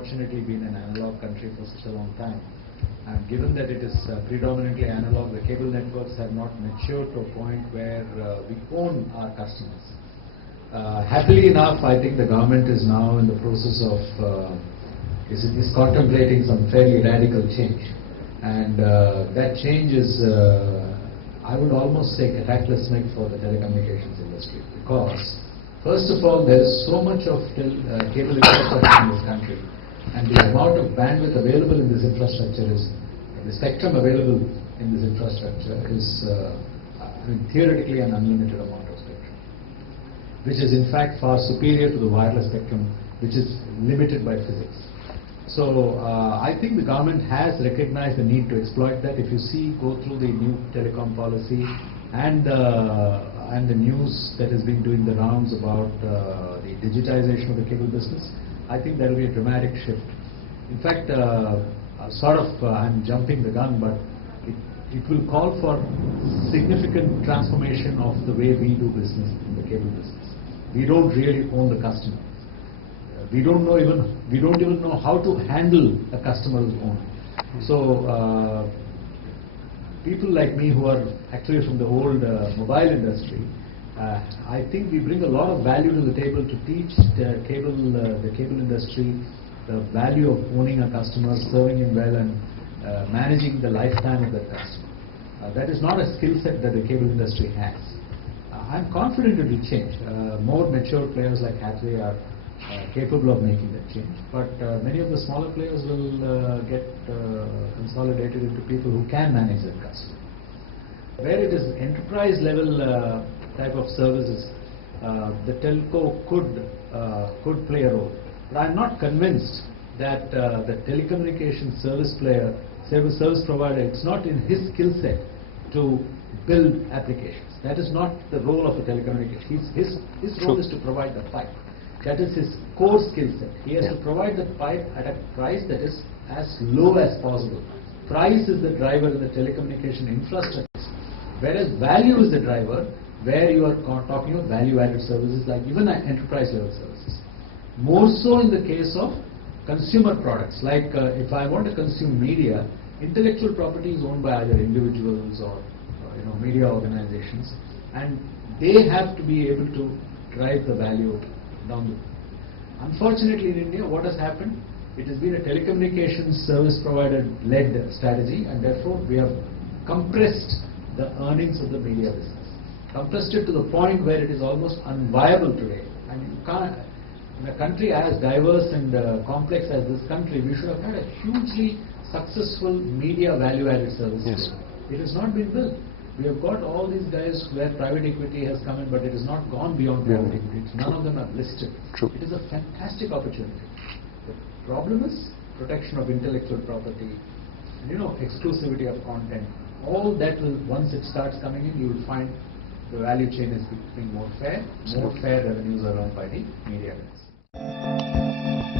unfortunately been an analog country for such a long time. And given that it is predominantly analog, the cable networks have not matured to a point where we own our customers. Happily enough, I think the government is now in the process of is contemplating some fairly radical change, and that change is, I would almost say, cataclysmic for the telecommunications industry, because first of all, there is so much of cable infrastructure in this country, and the amount of bandwidth available in this infrastructure is, the spectrum available in this infrastructure is, theoretically an unlimited amount of spectrum, which is in fact far superior to the wireless spectrum, which is limited by physics. So I think the government has recognized the need to exploit that. If you go through the new telecom policy and the news that has been doing the rounds about the digitization of the cable business, I think there will be a dramatic shift. In fact, I'm jumping the gun, but it will call for significant transformation of the way we do business in the cable business. We don't really own the customer. We don't even know how to handle a customer's own. So people like me who are actually from the old mobile industry, I think we bring a lot of value to the table to teach the cable industry the value of owning a customer, serving him well, and managing the lifetime of that customer. That is not a skill set that the cable industry has. I'm confident it will change. More mature players like Hathway are capable of making that change, but many of the smaller players will get consolidated into people who can manage that customer. Where it is enterprise level type of services, the telco could play a role, but I'm not convinced that the telecommunications service provider, it's not in his skill set to build applications. That is not the role of a telecommunications. His role is to provide the pipe. That is his core skill set. He has to provide the pipe at a price that is as low as possible. Price is the driver in the telecommunication infrastructure, whereas value is the driver where you are talking about value-added services like even enterprise-level services. More so in the case of consumer products, like if I want to consume media, intellectual property is owned by either individuals or media organizations, and they have to be able to drive the value down the road. Unfortunately, in India, what has happened? It has been a telecommunications service provider-led strategy, and therefore we have compressed the earnings of the media business. Compressed it to the point where it is almost unviable today. I mean, you can't, in a country as diverse and complex as this country, we should have had a hugely successful media value-added service. Yes. It has not been built. We have got all these guys where private equity has come in, but it has not gone beyond private equity. None of them are listed. True. It is a fantastic opportunity. The problem is protection of intellectual property, exclusivity of content. All that will, once it starts coming in, you will find the value chain is becoming more fair. More fair revenues are earned by the media guys.